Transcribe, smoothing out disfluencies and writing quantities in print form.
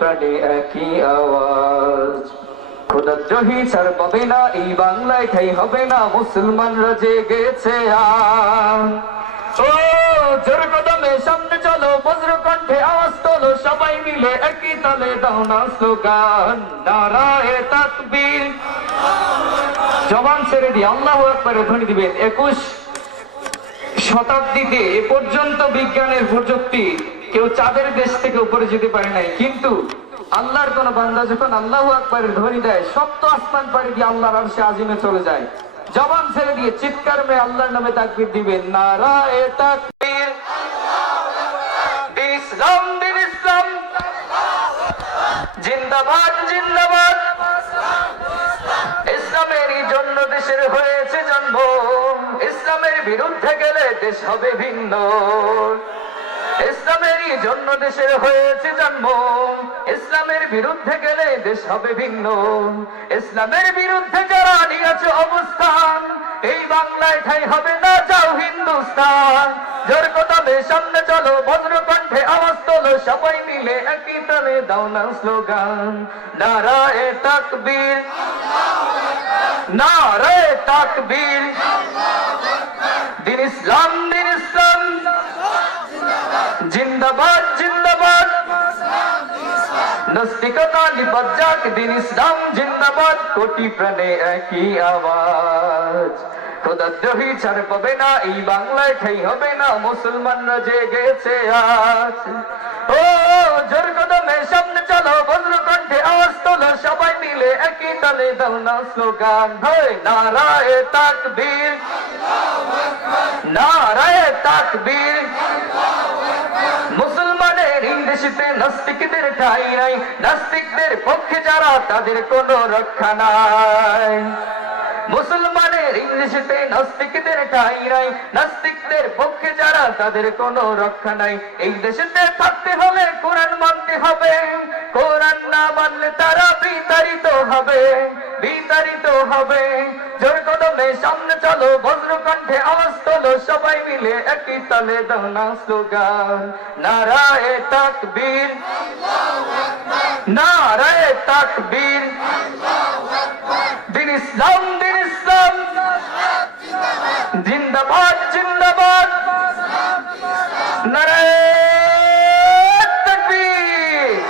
প্রাণে একই আওয়াজ। খোদাদ্রোহী ছাড় পাবে না এই বাংলায়, ঠাই হবে না মুসলমানরা জেগেছে আজ। ও জোর কদমে সামনে চলো, বজ্র কণ্ঠে আওয়াজ তোলো, সবাই মিলে একই তালে দাও না স্লোগান, নারায়ে তাকবীর। জবান ছেড়ে দিয়ে আল্লাহু আকবারের ধ্বনি দিবেন। 21 শতাব্দীতে এ পর্যন্ত বিজ্ঞানের প্রযুক্তি কেউ চাঁদের দেশ থেকে উপরে যেতে পারে নাই, কিন্তু আল্লাহর কোন বান্দা যখন আল্লাহু আকবারের ধ্বনি দেয়, সপ্ত আসমান পাড়ি দিয়ে আল্লাহর আরশে আজিমে চলে যায়। জবান ছেড়ে দিয়ে চিৎকার মেরে আল্লাহর নামে তাকবীর দিবেন, নারায়ে তাকবীর। দিন ইসলাম, দিন ইসলাম, জিন্দাবাদ জিন্দাবাদ। ইসলামেরই জন্য দেশের হয়েছে জন্ম, ইসলামের বিরুদ্ধে গেলে দেশ হবে ভিন্ন। ইসলামেরই জন্য দেশের হয়েছে জন্ম, ইসলামের বিরুদ্ধে গেলে দেশ হবে ভিন্ন। ইসলামের বিরুদ্ধে যারা নিয়েছে অবস্থান, এই বাংলায় ঠাই হবে না, যাও হিন্দুস্তান। জোর কদমে সামনে চলো, বজ্র কণ্ঠে আওয়াজ তোলো, সবাই মিলে একই তালে দাও না স্লোগান, নারায়ে তাকবীর, নারায়ে তাকবীর। দিন ইসলাম, দিন ইসলাম, জিন্দাবাদ জিন্দাবাদ। নাস্তিকতা নিপাত যাক, দিন ইসলাম জিন্দাবাদ, কোটি প্রাণে একই আওয়াজ। খোদাদ্রোহী ছাড় পাবে না এই বাংলায়, ঠাই হবে না মুসলমানরা জেগেছে আজ। ও জোর কদমে সামনে চলো, বজ্র কণ্ঠে আওয়াজ তোলো, সবাই মিলে একই তালে দাও না স্লোগান, নারায়ে তাকবীর, নারায়ে তাকবীর। মুসলমানের ইংরেজিতে নাস্তিকদের ঠাঁই নাই, নাস্তিকদের পক্ষে যারা তাদের কোনো রক্ষা নাই। মুসলমানের ইংরেজিতে নাস্তিকদের ঠাঁই নাই, নাস্তিকদের পক্ষে যারা তাদের কোনো রক্ষা নাই। এই দেশেতে থাকতে হলে কোরআন মানতে হবে, কোরআন না মানলে তারা বিতাড়িত হবে, বিতাড়িত হবে। জোর কদমে সামনে চলো, বজ্র কণ্ঠে আওয়াজ তোলো, সবাই মিলে একই তালে দাও না স্লোগান, নারায়ে তাকবীর, নারায়ে তাকবীর।